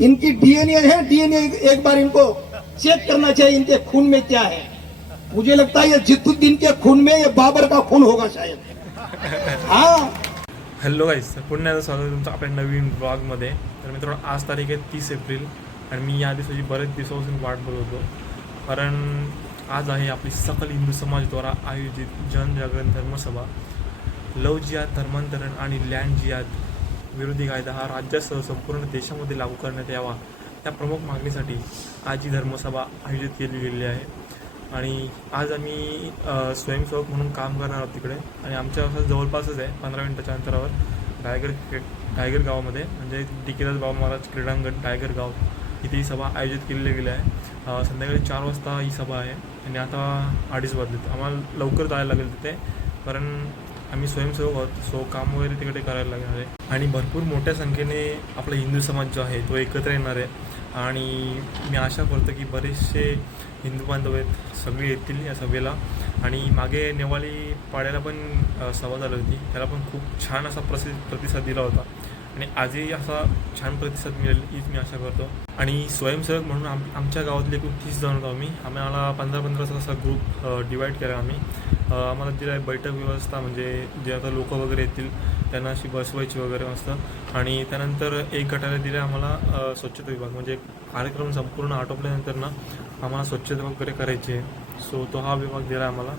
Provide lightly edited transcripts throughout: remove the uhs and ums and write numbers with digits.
इनकी डीएनए है, डीएनए एक बार इनको चेक करना चाहिए, इनके खून में क्या है। मुझे लगता है ये जिद्दुद्दीन के खून में ये बाबर का खून होगा शायद। हाँ, हॅलो गाईस, पुन्हा एकदा स्वागत आहे तुमचं आपल्या नवीन ब्लॉगमध्ये. तर मित्रांनो, आज तारीख आहे 30 एप्रिल आणि मी या दिवसाची बरेच दिवसापासून वाट बघत होतो. कारण आज आहे आपली सकल हिंदू समाजद्वारा आयोजित जनजागरण धर्मसभा. लव जिहाद, धर्मांतरण आणि लँड जिहाद विरोधी कायदा हा राज्यासह संपूर्ण देशामध्ये लागू करण्यात यावा या प्रमुख मागणीसाठी आज ही धर्मसभा आयोजित केली गेली आहे. आणि आज आम्ही स्वयंसेवक म्हणून काम करणार आहोत तिकडे. आणि आमच्या असं जवळपासच आहे 15 मिनिटाच्या अंतरावर टायगर गावामध्ये, म्हणजे डिकेदास बाबा महाराज क्रीडांगण टायगर गाव, इथे ही सभा आयोजित केलेली गेली आहे. संध्याकाळी 4 वाजता ही सभा आहे आणि आता 2:30 वाजलेत. आम्हाला लवकर जायला लागेल तिथे, कारण आम्ही स्वयंसेवक आहोत, सो काम वगैरे तिकडे करायला लागणार आहे. आणि भरपूर मोठ्या संख्येने आपला हिंदू समाज जो आहे तो एकत्र येणार आहे. आणि मी आशा करतो की बरेचसे हिंदू बांधव आहेत, सगळे येतील या सभेला. आणि मागे नेवाळी पाड्याला पण सभा झाली होती, त्याला पण खूप छान असा प्रतिसाद दिला होता. आणि आजही असा छान प्रतिसाद मिळेल हीच मी आशा करतो. आणि स्वयंसेवक म्हणून आमच्या गावातले एकूण 30 जण होतो आम्ही. आम्हाला 15-15 असा ग्रुप डिवाईड केला आम्ही. आम्हाला दिला बैठक व्यवस्था, म्हणजे जे आता लोक वगैरे येतील त्यांना अशी बसवायची वगैरे मस्त. आणि त्यानंतर एक गटाला दिले आम्हाला स्वच्छता विभाग, म्हणजे कार्यक्रम संपूर्ण आटोपल्यानंतर ना आम्हाला स्वच्छता वगैरे करायची आहे. सो तो हा विभाग दिला आम्हाला.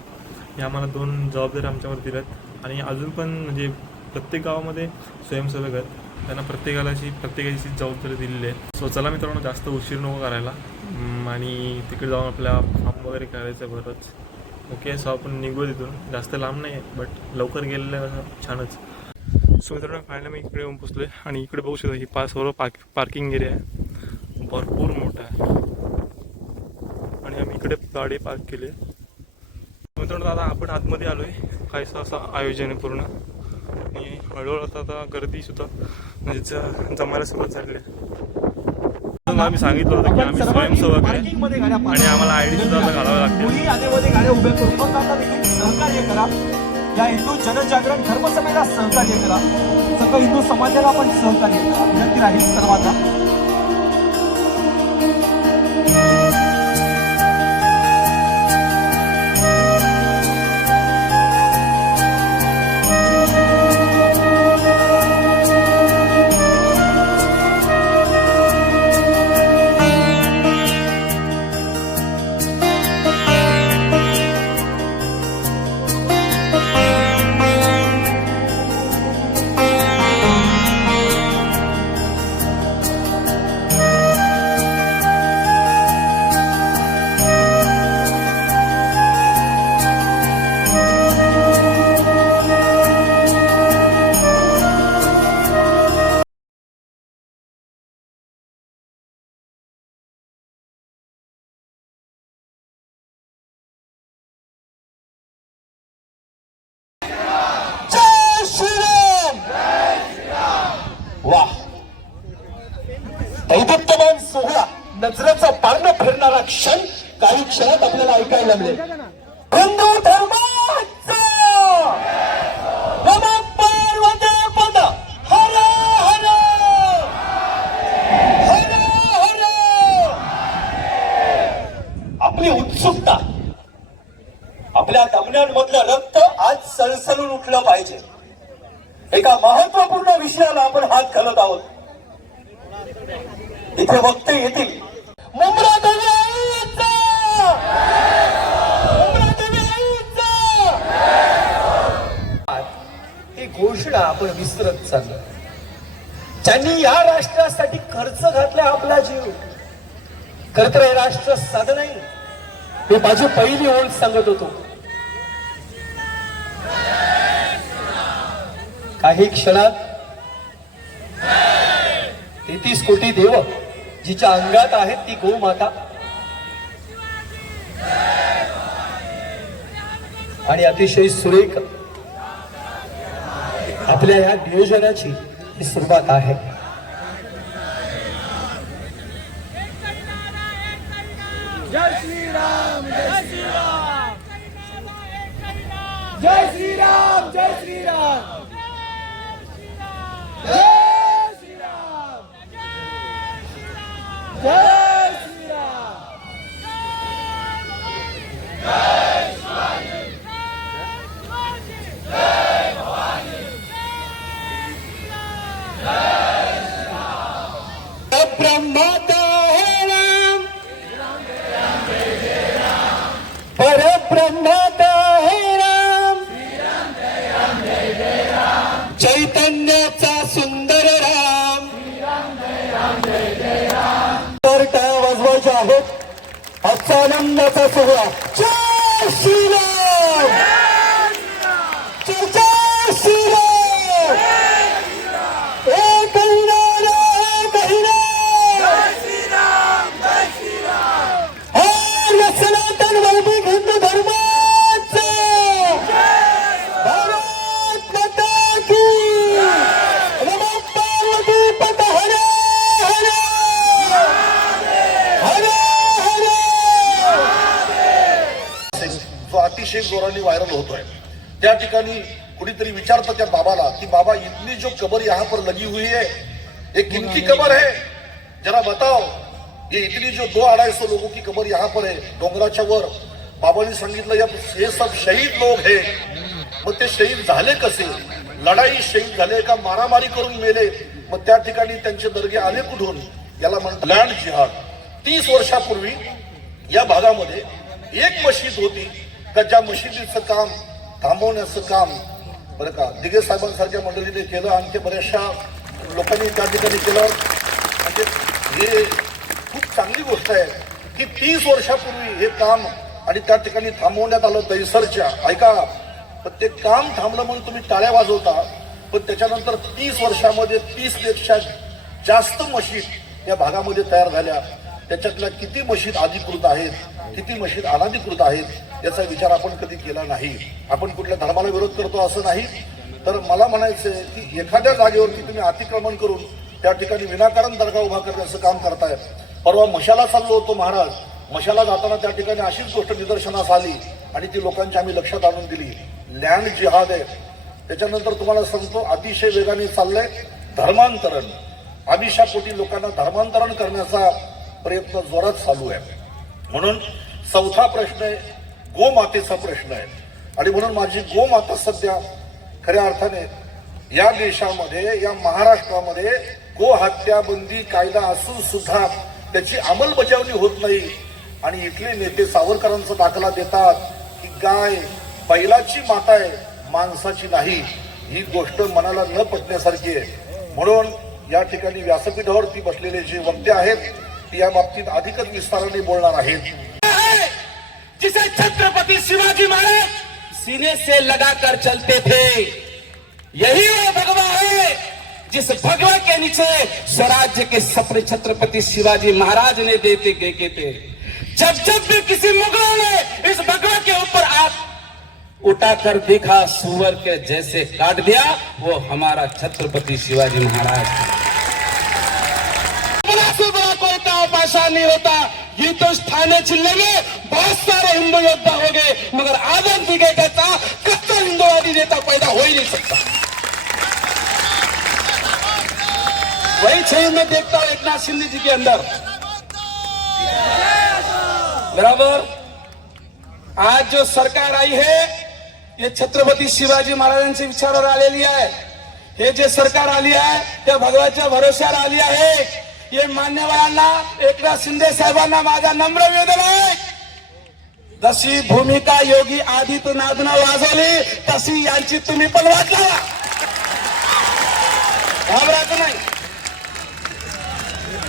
हे आम्हाला 2 जबाबदारी आमच्यावर दिल्यात. आणि अजून पण म्हणजे प्रत्येक गावामध्ये स्वयंसेवक आहेत, त्यांना प्रत्येकाची जबाबदारी दिलेली आहे. सो चला मित्रांनो, जास्त उशीर नको करायला आणि तिकडे जाऊन आपल्या काम वगैरे करायचं बरंच. ओके, सो आपण निघू तिथून. जास्त लांब नाही आहे, बट लवकर गेलेलं छानच. सो मित्रांनो, फायनली मी इकडे येऊन पोचलो आहे. आणि इकडे बघू शकता ही सर्व पार्किंग एरिया आहे, भरपूर मोठा आहे. आणि आम्ही इकडे गाडी पार्क केली आहे. मित्रांनो, आता आपण आतमध्ये आलो आहे. काहीसं असं आयोजन आहे पूर्ण. आणि हळूहळू आता गर्दीसुद्धा म्हणजे जमायला सुरुवात झालेली आहे. आम्ही सांगितलं होतं की आम्ही स्वयंसेवक आहे आणि आम्हाला आयडी सुद्धा आता घालावं लागते. आधीमध्ये गाड्या उभ्या करून सहकार्य करा. या हिंदू जनजागरण धर्मसभेला सहकार्य करा. सगळं हिंदू समाजाला पण सहकार्य करा. विनंती राहील सर्वांना. वाह, दैदत्तमान सोहळा, नजरेचा पारणं फिरणारा क्षण काही क्षणात आपल्याला ऐकायला मिळेल. हिंदू धर्माचा नमः पार्वती पद हर हर हर हर. आपली उत्सुकता, आपल्या धमन्यांमधलं रक्त आज सळसळून उठलं पाहिजे. एका महत्वपूर्ण विषयाला आपण हात घालत आहोत. इथे वक्ते येतील. मुंब्रा देवी आईचा, मुंब्रा देवी आईचा. ही घोषणा आपण विसरत चाललो. ज्यांनी या राष्ट्रासाठी खर्च घातला आपला जीव, खरं तर हे राष्ट्र साधं नाही. मी माझी पहिली ओळ सांगत होतो. काही क्षणात 33 कोटी देव जिच्या अंगात आहेत ती गोमाता, आणि अतिशय सुरेख आपल्या या नियोजनाची ही सुरुवात आहे. जय श्रीराम, जय श्रीराम, जय श्रीराम, जय श्रीराम. ब्रह्मा का है नाम, पर ब्रह्मा का है नाम, चैतन्याचा सुंदर राम. तर टाळ्या वाजवायच्या आहेत. आजचा आनंदाचा सोहळा. जय श्रीराम, जय श्रीराम. एक महिना, एक महिना. हर सनातन वैदिक हिंदू धर्माचा भारत माता की. नमो पार्वती पते हर हर हर हर. जो अतिशय जोराने व्हायरल होतोय त्या ठिकाणी कुणीतरी विचारतं त्या बाबाला की बाबा इतनी जो कबर यहाँ पर लगी हुई है ये किनकी कबर है, जरा बताओ. ये इतनी जो 200-250 लोगों की कबर यहाँ पर है डोंगराच्या वर. बाबांनी सांगितलं हे सब शहीद लोग है. मग ते शहीद झाले कसे, लढाई शहीद झाले का मारामारी करून मेले, मग त्या ठिकाणी त्यांचे दर्गे आले कुठून, याला म्हणतात लँड जिहाद. 30 वर्षापूर्वी या भागामध्ये एक मशीद होती का ज्या मशिदीचं काम थांबवण्याचं काम बरं का दिगे साहेबांसारख्या मंडळीने केलं आणि ते बऱ्याचशा लोकांनी त्या ठिकाणी केलं. म्हणजे हे खूप चांगली गोष्ट आहे की 30 वर्षापूर्वी हे काम आणि त्या ठिकाणी थांबवण्यात आलं दैसरच्या. ऐका, पण ते काम थांबलं म्हणून तुम्ही टाळ्या वाजवता, पण त्याच्यानंतर 30 वर्षामध्ये 30 पेक्षा जास्त मशीद या भागामध्ये तयार झाल्या. त्याच्यातल्या किती मशीद अधिकृत आहेत, किती मशीद अनधिकृत आहेत याचा विचार आपण कधी केला नाही. आपण कुठल्या धर्माला विरोध करतो असं नाही. तर मला म्हणायचंय की एखाद्या जागेवरती तुम्ही अतिक्रमण करून त्या ठिकाणी विनाकारण दर्गा उभा करण्याचं काम करताय. परवा मशाला चाललो होतो महाराज, मशाला जाताना त्या ठिकाणी अशीच गोष्ट निदर्शनास आली आणि ती लोकांच्या आम्ही लक्षात आणून दिली. लँड जिहाद आहे. त्याच्यानंतर तुम्हाला सांगतो अतिशय वेगाने चाललंय धर्मांतरण. आमिषापोटी लोकांना धर्मांतरण करण्याचा प्रयत्न जोरात चालू आहे. म्हणून चौथा प्रश्न आहे गोमातेचा प्रश्न आहे. आणि म्हणून माझी गोमाता सध्या खऱ्या अर्थाने या देशामध्ये, या महाराष्ट्रामध्ये गोहत्या बंदी कायदा असून सुद्धा त्याची अंमलबजावणी होत नाही. आणि इथले नेते सावरकरांचा दाखला देतात की गाय बैलाची माता आहे, माणसाची नाही. ही गोष्ट मनाला न पटण्यासारखी आहे. म्हणून या ठिकाणी व्यासपीठावरती बसलेले जे वक्ते आहेत ती या बाबतीत अधिकच विस्ताराने बोलणार आहेत. जिसे छत्रपति शिवाजी महाराज सीने से लगाकर चलते थे, यही वो भगवा है जिस भगवा के नीचे स्वराज्य के सपने छत्रपति शिवाजी महाराज ने देते देखे थे. जब जब भी किसी मुगलों ने इस भगवा के ऊपर हाथ उठाकर देखा, सुअर के जैसे काट दिया, वो हमारा छत्रपति शिवाजी महाराज. बड़ा से बड़ा कोई पाषाण नहीं होता. ये तो थाने जिले में बहुत सारे हिंदू योद्धा हो गए, मगर आजम दिगे कहता कच्चा हिंदुवादी नेता पैदा हो ही नहीं सकता. वही छवि मैं देखता हूं एकनाथ शिंदे जी के अंदर. बराबर आज जो सरकार आई है ये छत्रपती शिवाजी महाराजांच्या विचारावर आलेली आहे. हे जे सरकार आली आहे त्या भगवाच्या भरोश्यावर आली आहे. ये मान्यवरांना एकनाथ शिंदे साहेबांना माझा नम्र निवेदन आहे, जशी भूमिका योगी आदित्यनाथनं वाजवली तशी यांची तुम्ही पण वाजवा. घाबरायचं नाही.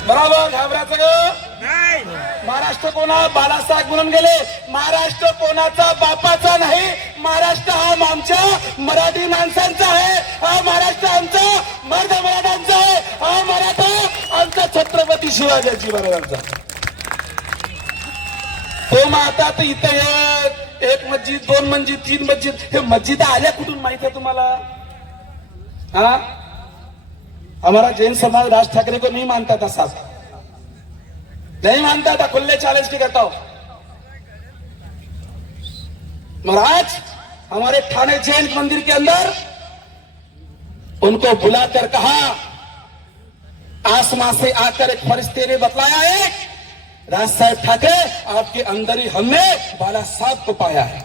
बरोबर घाबरायचं नाही. महाराष्ट्र कोणा बाळासाहेब म्हणून गेले. महाराष्ट्र कोणाचा बापाचा नाही. महाराष्ट्र हा आमच्या मराठी माणसांचा आहे. हा महाराष्ट्र आमचा मर्द मराठ्यांचा आहे. हा मराठा आमचा छत्रपती शिवाजी महाराजांचा. तो मग आता तर इथं एक मस्जिद, 2 मस्जिद, 3 मस्जिद, हे मस्जिद आल्या कुठून माहित आहे तुम्हाला? हा हमारा जैन समाज राज ठाकरे को नहीं मानता था साहब, नहीं मानता था. खुले चैलेंज की कहता हूं. महाराज हमारे थाने जैन मंदिर के अंदर उनको बुलाकर कहा, आसमां से आकर एक फरिश्ते ने बतलाया है राज साहब ठाकरे आपके अंदर ही हमने बाला साहब को पाया है.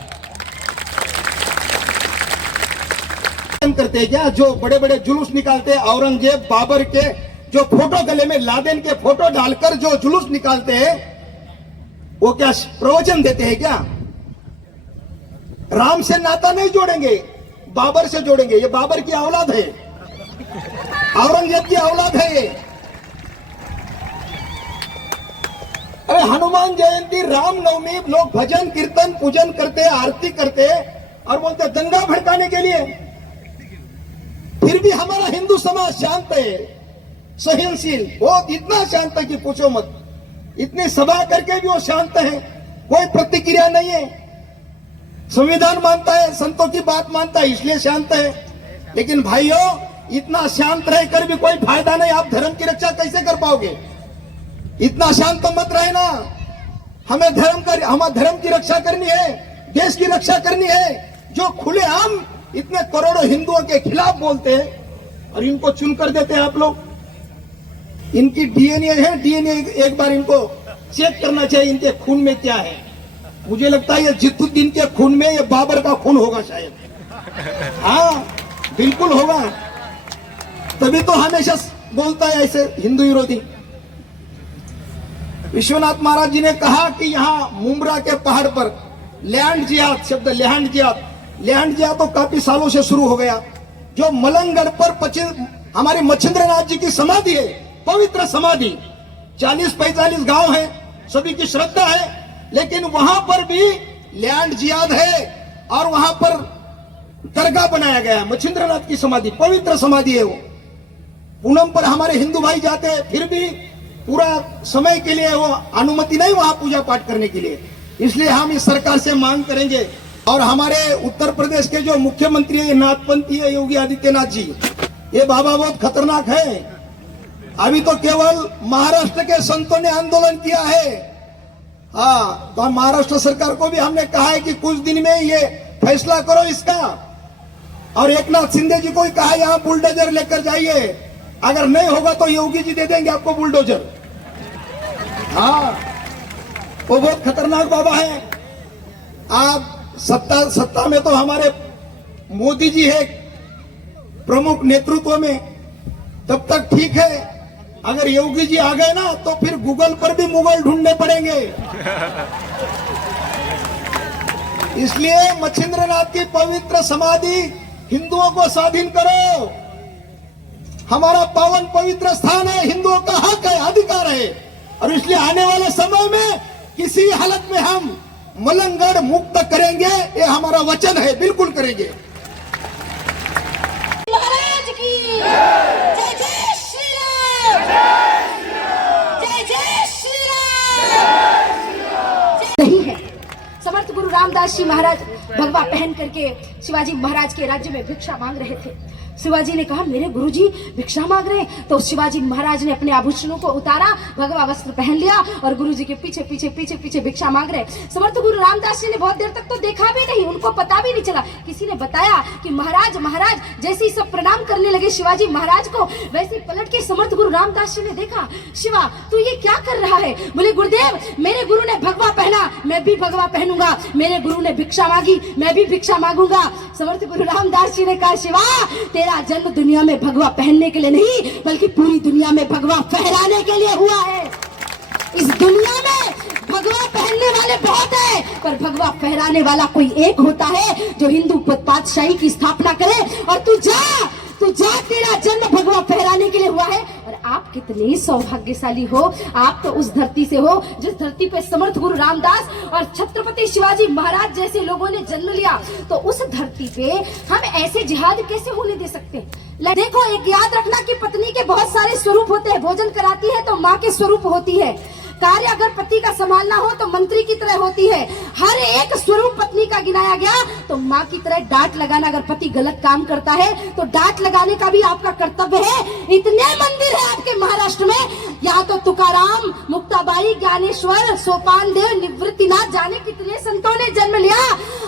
करते क्या जो बड़े बड़े जुलूस निकालते औरंगजेब बाबर के जो फोटो गले में लादेन के फोटो डालकर जो जुलूस निकालते हैं, वो क्या प्रवचन देते हैं क्या? राम से नाता नहीं जोड़ेंगे, बाबर से जोड़ेंगे। ये बाबर की औलाद है, औरंगजेब की औलाद है ये। अरे हनुमान जयंती, रामनवमी, लोग भजन कीर्तन पूजन करते, आरती करते और बोलते दंगा भड़काने के लिए। फिर भी हमारा हिंदू समाज शांत है, सहनशील, बहुत इतना शांत है कि पूछो मत। इतनी सभा करके भी वो शांत है, कोई प्रतिक्रिया नहीं है। संविधान मानता है, संतों की बात मानता है, इसलिए शांत है। लेकिन भाइयों, इतना शांत रहकर भी कोई फायदा नहीं। आप धर्म की रक्षा कैसे कर पाओगे? इतना शांत तो मत रहे ना। हमें धर्म की रक्षा करनी है, देश की रक्षा करनी है। जो खुलेआम इतने करोड़ों हिंदुओं के खिलाफ बोलते हैं और इनको चुनकर देते हैं आप लोग। इनकी डीएनए है, डीएनए एक बार इनको चेक करना चाहिए, इनके खून में क्या है। मुझे लगता है ये जित्तुद्दीन के खून में ये बाबर का खून होगा शायद। हाँ बिल्कुल होगा, तभी तो हमेशा बोलता है ऐसे हिंदू विरोधी। विश्वनाथ महाराज जी ने कहा कि यहाँ मुमरा के पहाड़ पर लैंड जिहाद, शब्द लैंड जिहाद तो काफी सालों से शुरू हो गया। जो मलंगगढ़ पर हमारे मच्छिंद्रनाथ जी की समाधि है, पवित्र समाधि, 40-45 गांव है, सभी की श्रद्धा है, लेकिन वहां पर भी लैंड जिहाद है और वहां पर दरगाह बनाया गया है। मच्छिंद्रनाथ की समाधि, पवित्र समाधि है वो। पूनम पर हमारे हिंदू भाई जाते हैं, फिर भी पूरा समय के लिए वो अनुमति नहीं वहां पूजा पाठ करने के लिए। इसलिए हम इस सरकार से मांग करेंगे। और हमारे उत्तर प्रदेश के जो मुख्यमंत्री है, नाथपंथी है, योगी आदित्यनाथ जी, ये बाबा बहुत खतरनाक है। अभी तो केवल महाराष्ट्र के संतों ने आंदोलन किया है। हाँ, तो महाराष्ट्र सरकार को भी हमने कहा है कि कुछ दिन में ये फैसला करो इसका। और एकनाथ शिंदे जी को ही कहा यहाँ बुलडोजर लेकर जाइए, अगर नहीं होगा तो योगी जी दे देंगे आपको बुलडोजर। हाँ, वो बहुत खतरनाक बाबा है। आप सत्ता में तो हमारे मोदी जी है प्रमुख नेतृत्व में, तब तक ठीक है। अगर योगी जी आ गए ना तो फिर गूगल पर भी मुगल ढूंढने पड़ेंगे। इसलिए मच्छिंद्रनाथ की पवित्र समाधि हिंदुओं को स्वाधीन करो। हमारा पावन पवित्र स्थान है, हिंदुओं का हक है, अधिकार है। और इसलिए आने वाले समय में किसी हालत में हम मलंगगढ़ मुक्त करेंगे, ये हमारा वचन है, बिल्कुल करेंगे। महाराज की जय जय श्री राम, जय जय श्री राम। नहीं है, समर्थ गुरु रामदास जी महाराज भगवा पहन करके शिवाजी महाराज के राज्य में भिक्षा मांग रहे थे। शिवाजी ने कहा मेरे गुरुजी भिक्षा मांग रहे हैं, तो शिवाजी महाराज ने अपने आभूषणों को उतारा, भगवा वस्त्र पहन लिया और गुरुजी के पीछे पीछे पीछे पीछे भिक्षा मांग रहे। समर्थ गुरु रामदास जी ने बहुत देर तक तो देखा भी नहीं, उनको पता भी नहीं चला। किसी ने बताया कि महाराज महाराज, जैसे ही सब प्रणाम करने लगे शिवाजी महाराज को, वैसे पलट के समर्थ गुरु रामदास जी ने देखा, शिवा तू ये क्या कर रहा है? बोले गुरुदेव, मेरे गुरु ने भगवा पहना, मैं भी भगवा पहनूंगा। मेरे गुरु ने भिक्षा मांगी, मैं भी भिक्षा मांगूंगा। समर्थ गुरु रामदास जी ने कहा शिवा, तेरा जन्म दुनिया में भगवा पहनने के लिए नहीं, बल्कि पूरी दुनिया में भगवा फहराने के लिए हुआ है। इस दुनिया में भगवा पहनने वाले बहुत है, पर भगवा फहराने वाला कोई एक होता है जो हिंदू पातशाही की स्थापना करे। और तू जा, तेरा जन्म भगवा फहराने के लिए हुआ है। और आप कितने सौभाग्यशाली हो, आप तो उस धरती से हो जिस धरती पे समर्थ गुरु रामदास और छत्रपति शिवाजी महाराज जैसे लोगों ने जन्म लिया। तो उस धरती पे हम ऐसे जिहाद कैसे होने दे सकते? देखो, एक याद रखना कि पत्नी के बहुत सारे स्वरूप होते हैं। भोजन कराती है तो माँ के स्वरूप होती है, कार्य अगर पति का संभालना हो तो मंत्री की तरह होती है। हर एक स्वरूप पत्नी का गिनाया गया, तो माँ की तरह डांट लगाना, अगर पति गलत काम करता है तो डांट लगाने का भी आपका कर्तव्य है। इतने मंदिर है आपके महाराष्ट्र में, यहाँ तो तुकाराम, मुक्ताबाई, ज्ञानेश्वर, सोपान देव, निवृत्तिनाथ, जाने कितने संतों ने जन्म लिया।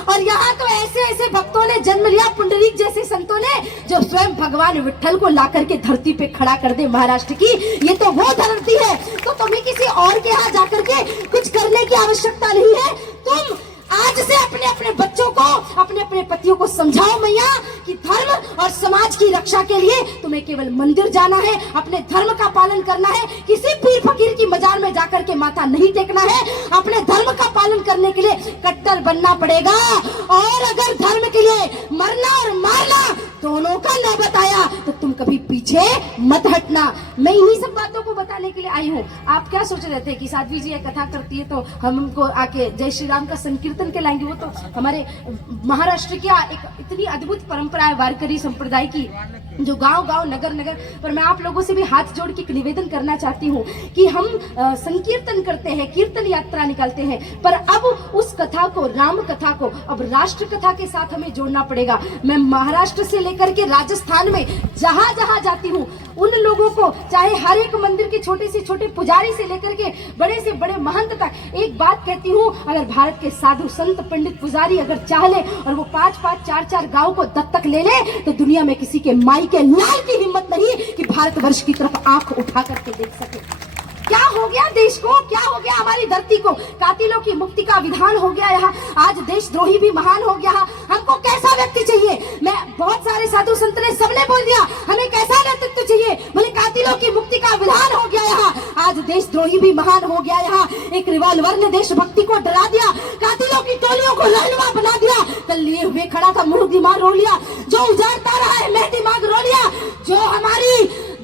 और यहाँ तो ऐसे ऐसे भक्तों ने जन्म लिया, पुंडरीक जैसे संतों ने, जो स्वयं भगवान विट्ठल को ला करके धरती पे खड़ा कर दे महाराष्ट्र की। ये तो वो धरती है, तो तुम्हें किसी और के यहाँ जाकर के कुछ करने की आवश्यकता नहीं है। तुम आज से अपने अपने बच्चों को, अपने अपने पतियों को समझाओ मैया कि धर्म और समाज की रक्षा के लिए तुम्हें तुम्हें केवल मंदिर जाना है, अपने धर्म का पालन करना है, किसी पीर फकीर की मजार में जाकर के माथा नहीं टेकना है। अपने धर्म का पालन करने के लिए कट्टर बनना पड़ेगा, और अगर धर्म के लिए मरना और मारना दोनों का न बताया तो तुम कभी पीछे मत हटना। मैं इन्हीं सब बातों को बताने के लिए आई हूँ। आप क्या सोच रहे थे कि साध्वी जी ये कथा करती है तो हम उनको आके जय श्री राम का संकीर्तन के लाएंगे? वो तो हमारे महाराष्ट्र की एक इतनी अद्भुत परंपरा है वारकरी संप्रदाय की, जो गांव गांव नगर नगर। पर मैं आप लोगों से भी हाथ जोड़ के एक निवेदन करना चाहती हूँ कि हम संकीर्तन करते हैं, कीर्तन यात्रा निकालते हैं, पर अब उस कथा को, राम कथा को अब राष्ट्र कथा के साथ हमें जोड़ना पड़ेगा। मैं महाराष्ट्र से लेकर के राजस्थान में जहां जहां जाती हूँ उन लोगों को, चाहे हर एक मंदिर के छोटे से छोटे पुजारी से लेकर के बड़े से बड़े महंत तक, एक बात कहती हूँ, अगर भारत के साधु संत पंडित पुजारी अगर चाह ले और वो 5-5, 4-4 गांव को दत्तक ले ले तो दुनिया में किसी के माई के लाल की हिम्मत नहीं कि भारतवर्ष की तरफ आंख उठा करके देख सके। क्या हो गया देश को, क्या हो गया हमारी धरती को? कातिलों की मुक्ति का विधान हो गया यहाँ, आज देशद्रोही भी महान हो गया। हमको कैसा व्यक्ति चाहिए? मैं बहुत सारे साधु संत ने सबने बोल दिया हमें कैसा नेतृत्व चाहिए, बोले कातिलों की मुक्ति का विधान हो गया यहाँ, आज देशद्रोही भी महान हो गया यहाँ। एक रिवॉल्वर ने देशभक्ति को डरा दिया, कातिलों की टोलियों को रहनुमा बना दिया। कल लिए हुए खड़ा था, मुर्ग दिमाग रो लिया, जो उजाड़ता रहा है मैं दिमाग रो लिया।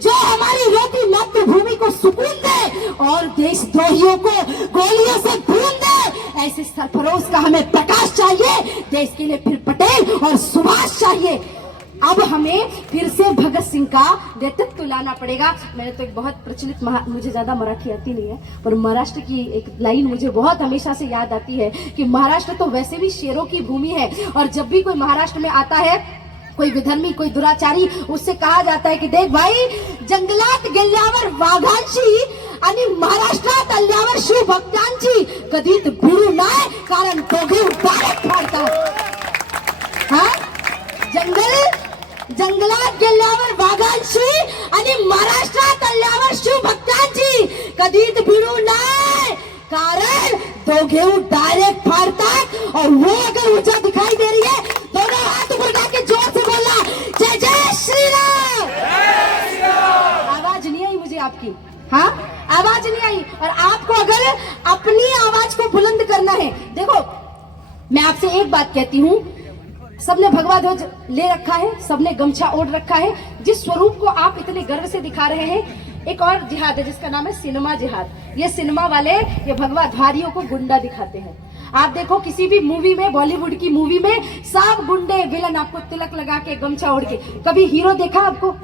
जो हमारी रोटी मातृभूमि को सुकून दे और देशद्रोहियों को गोलियों से भून दे, ऐसे सरफरोश का हमें प्रकाश चाहिए। देश के लिए फिर पटेल और सुभाष चाहिए। अब हमें फिर से भगत सिंह का नेतृत्व लाना पड़ेगा। मैंने तो एक बहुत प्रचलित, मुझे ज्यादा मराठी आती नहीं है, पर महाराष्ट्र की एक लाइन मुझे बहुत हमेशा से याद आती है कि महाराष्ट्र तो वैसे भी शेरों की भूमि है, और जब भी कोई महाराष्ट्र में आता है, कोई विधर्मी, कोई दुराचारी, उससे कहा जाता है कि देख भाई, जंगलात गेल्यावर वाघांची आणि महाराष्ट्रात आल्यावर शिवभक्तांची कधीच भिडू नाही, कारण दोघे डायरेक्ट फाडतात। हा, जंगलात गेल्यावर वाघांची आणि महाराष्ट्रात आल्यावर शिवभक्तांची कधीच भिडू नाही, कारण दोघे डायरेक्ट फाड़तात। और वो अगर ऊंचा दिखाई दे रही है, दोनों हाथ ऊपर करके जोर से बोलना, जय जय श्री राम। आवाज नहीं आई मुझे आपकी, हाँ आवाज नहीं आई। और आपको अगर अपनी आवाज को बुलंद करना है, देखो मैं आपसे एक बात कहती हूँ, सबने भगवा ध्वज ले रखा है, सबने गमछा ओढ़ रखा है, जिस स्वरूप को आप इतने गर्व से दिखा रहे हैं, एक और जिहाद है जिसका नाम है सिनेमा जिहाद। ये सिनेमा वाले ये भगवाधारियों को गुंडा दिखाते हैं। आप देखो किसी भी मूवी में, बॉलीवुड की मूवी में, सब गुंडे विलन आपको तिलक लगा के गमछा ओढ़ के, कभी हीरो देखा आपको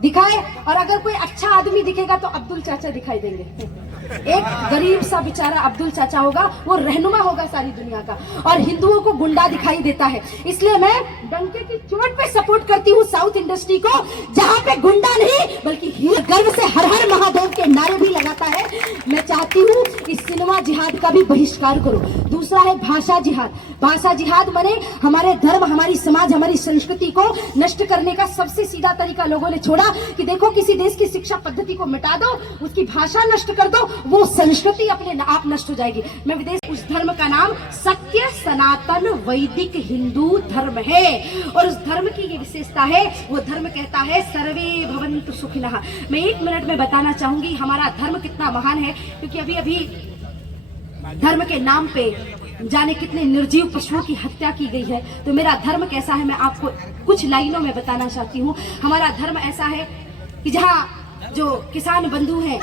दिखाए? और अगर कोई अच्छा आदमी दिखेगा तो अब्दुल चाचा दिखाई देंगे। एक गरीब सा बेचारा अब्दुल चाचा होगा, वो रहनुमा होगा सारी दुनिया का, और हिंदुओं को गुंडा दिखाई देता है। इसलिए मैं डंके की चोट पे सपोर्ट करती हूँ साउथ इंडस्ट्री को, जहाँ पे गुंडा नहीं बल्कि हीरो गर्व से हर हर महादेव के नारे भी लगाता है। मैं चाहती हूँ इस सिनेमा जिहाद का भी बहिष्कार करो। दूसरा है भाषा जिहाद। भाषा जिहाद माने हमारे धर्म, हमारी समाज, हमारी संस्कृति को नष्ट करने का सबसे सीधा तरीका लोगों ने छोड़ा कि देखो किसी देश की शिक्षा पद्धति को मिटा दो, उसकी भाषा नष्ट कर दो, वो संस्कृति अपने आप नष्ट हो जाएगी। मैं विदेश, उस धर्म का नाम सत्य सनातन वैदिक हिंदू धर्म है, और उस धर्म की ये विशेषता है, वो धर्म कहता है सर्वे भवन्तु सुखिनः। मैं 1 मिनट में बताना चाहूंगी हमारा धर्म कितना महान है, क्योंकि अभी अभी धर्म के नाम पे जाने कितने निर्जीव पशुओं की हत्या की गई है। तो मेरा धर्म कैसा है मैं आपको कुछ लाइनों में बताना चाहती हूँ। हमारा धर्म ऐसा है कि जहाँ जो किसान बंधु हैं,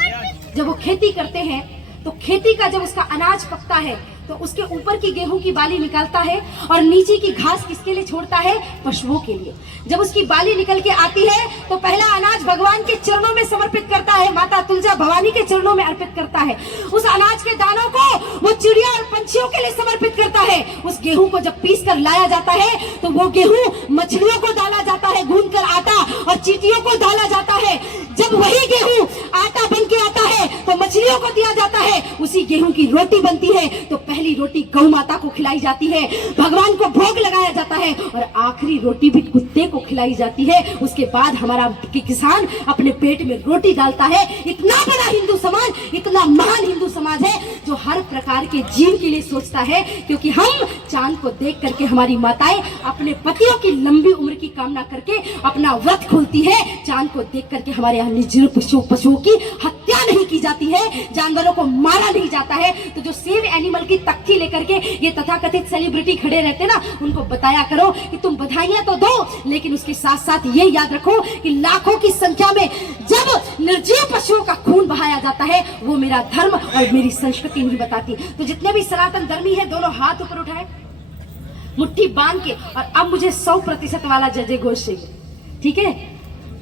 जब वो खेती करते हैं तो खेती का जब उसका अनाज पकता है तो उसके ऊपर की गेहूं की बाली निकालता है और नीचे की घास किसके लिए छोड़ता है? पशुओं के लिए। जब उसकी बाली निकल के आती है तो पहला अनाज भगवान के चरणों में समर्पित करता है, माता तुलजा भवानी के चरणों में अर्पित करता है। उस अनाज के दानों को वो चिड़िया और पंछियों के लिए समर्पित करता है। उस गेहूं को जब पीस कर लाया जाता है तो वो गेहूं मछलियों को डाला जाता है, गूंद कर आटा, और चींटियों को डाला जाता है। जब वही गेहूं आटा बन के आता है तो मछलियों को दिया जाता है, उसी गेहूं की रोटी बनती है। तो पहली रोटी गौ माता को खिलाई जाती है, भगवान को भोग लगाया जाता है, और आखिरी रोटी भी कुत्ते को खिलाई जाती है। उसके बाद हमारा किसान अपने पेट में रोटी डालता है। इतना बड़ा हिंदू समाज, इतना महान हिंदू समाज है। जो हर प्रकार के जीव के लिए सोचता है, क्योंकि हम चांद को देख करके हमारी माताएं अपने पतियों की लंबी उम्र की कामना करके अपना व्रत खोलती है। चांद को देख करके हमारे यहाँ निर्जीव पशुओं की हत्या नहीं की जाती है, जानवरों को मारा नहीं जाता है। तो जो सेव एनिमल की तख्ती लेकर के ये तथाकथित सेलिब्रिटी खड़े रहते ना, उनको बताया करो कि तुम बधाइयां तो दो, लेकिन उसके साथ साथ ये याद रखो कि लाखों की संख्या में जब निर्जीव पशुओं का खून बहाया जाता है, वो मेरा धर्म और मेरी संस्कृति नहीं बताती। तो जितने भी सनातन धर्मी है, दोनों हाथ ऊपर उठाए, मुट्ठी बांध के, और अब मुझे 100% वाला जय घोष चाहिए, ठीक है?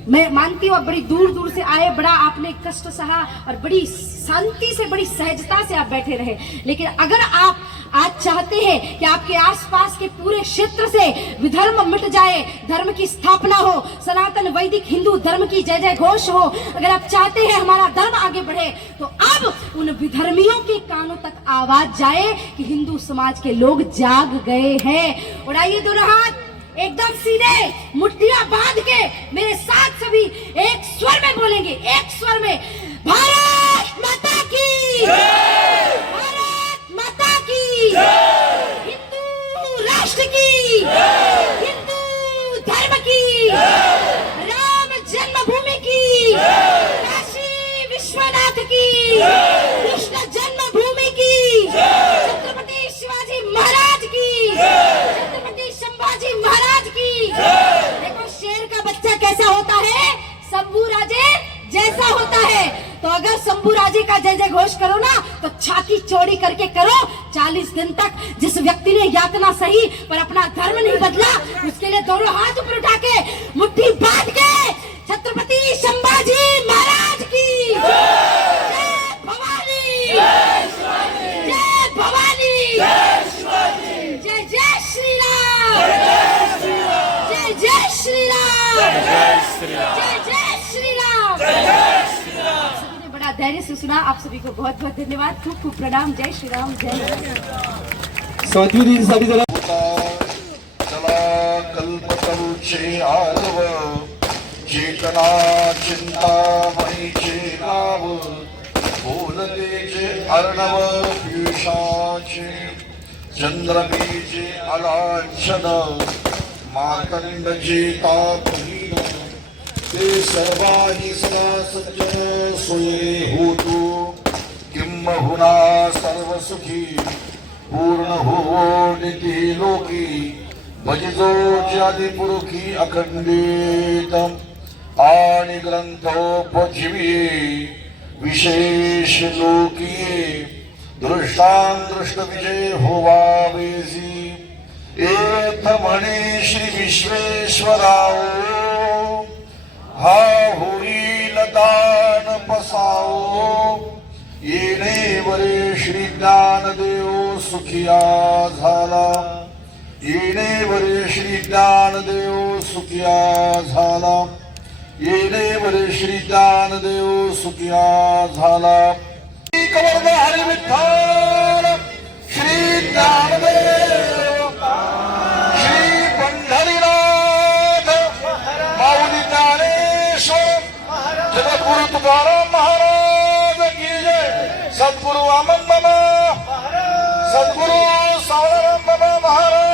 मैं मानती हूँ आप बड़ी दूर दूर से आए, बड़ा आपने कष्ट सहा और बड़ी शांति से, बड़ी सहजता से आप बैठे रहे। लेकिन अगर आप आज चाहते हैं कि आपके आसपास के पूरे क्षेत्र से विधर्म मिट जाए, धर्म की स्थापना हो, सनातन वैदिक हिंदू धर्म की जय जय घोष हो, अगर आप चाहते हैं हमारा धर्म आगे बढ़े, तो अब उन विधर्मियों के कानों तक आवाज जाए कि हिंदू समाज के लोग जाग गए हैं। उड़ाइए दोनों हाथ, एकदम सीधे, मुट्ठियां बांध के मेरे साथ सभी एक स्वर में बोलेंगे, एक स्वर में, भारत माता की, भारत माता की, हिंदू राष्ट्र की, हिंदू धर्म की, राम जन्मभूमि की, काशी विश्वनाथ की, कृष्ण जन्मभूमि की, छत्रपति शिवाजी महाराज की, छत्रपति संभाजी महाराज की। देखो शेर का बच्चा कैसा होता है, शंभू राजे जैसा होता है। तो अगर शंभू राजे का जय जय घोष करो ना, तो छाती चौड़ी करके करो। 40 दिन तक जिस व्यक्ति ने यातना सही पर अपना धर्म नहीं बदला, उसके लिए दोनों हाथ ऊपर उठा के मुट्ठी बांध के छत्रपति संभाजी महाराज की जय भवानी, जय भवानी, जय जय श्री राम, जय जय श्री राम, जय जय श्री राम। सभी ने बड़ा धैर्य से सुना, आप सभी को बहुत बहुत धन्यवाद, खूब खूब प्रणाम। जय श्री राम, जय साध्वी दीदीसाठी जरा चला कल्पतरुचे आरव, चेतना चिंतामणीचे नाव, बोलतेचे अर्णव पियुषाचे, चंद्रबीजे अलांछन, मातंडचे तापहीन, ते सर्वाही सदा सज्जन सोये होतो, किंबहुना सर्वसुखी पूर्ण हो निती लोकी, भजिजो ज्यादिपुरुखी अखंडितम, आणि ग्रंथोपजीवी विशेष लोकीये, दृष्टां दृष्ट विजय होवावेसी, एथ म्हणे श्री विश्वेश्वराव, हा होईल दान पसाओ, येणे वरे श्री ज्ञानदेव सुखिया झाला, येणे वरे श्री ज्ञानदेव सुखिया झाला, येणे वरे श्री ज्ञानदेव सुखिया झाला। कवरदा हरी विठ्ठल, श्री ज्ञानदेव, श्री पंढरीनाथ, माऊली ज्ञानेश्वर, जगद्गुरु तुकाराम महाराज की जय, सद्गुरु वामन बाबा, सद्गुरु सावळाराम बाबा महाराज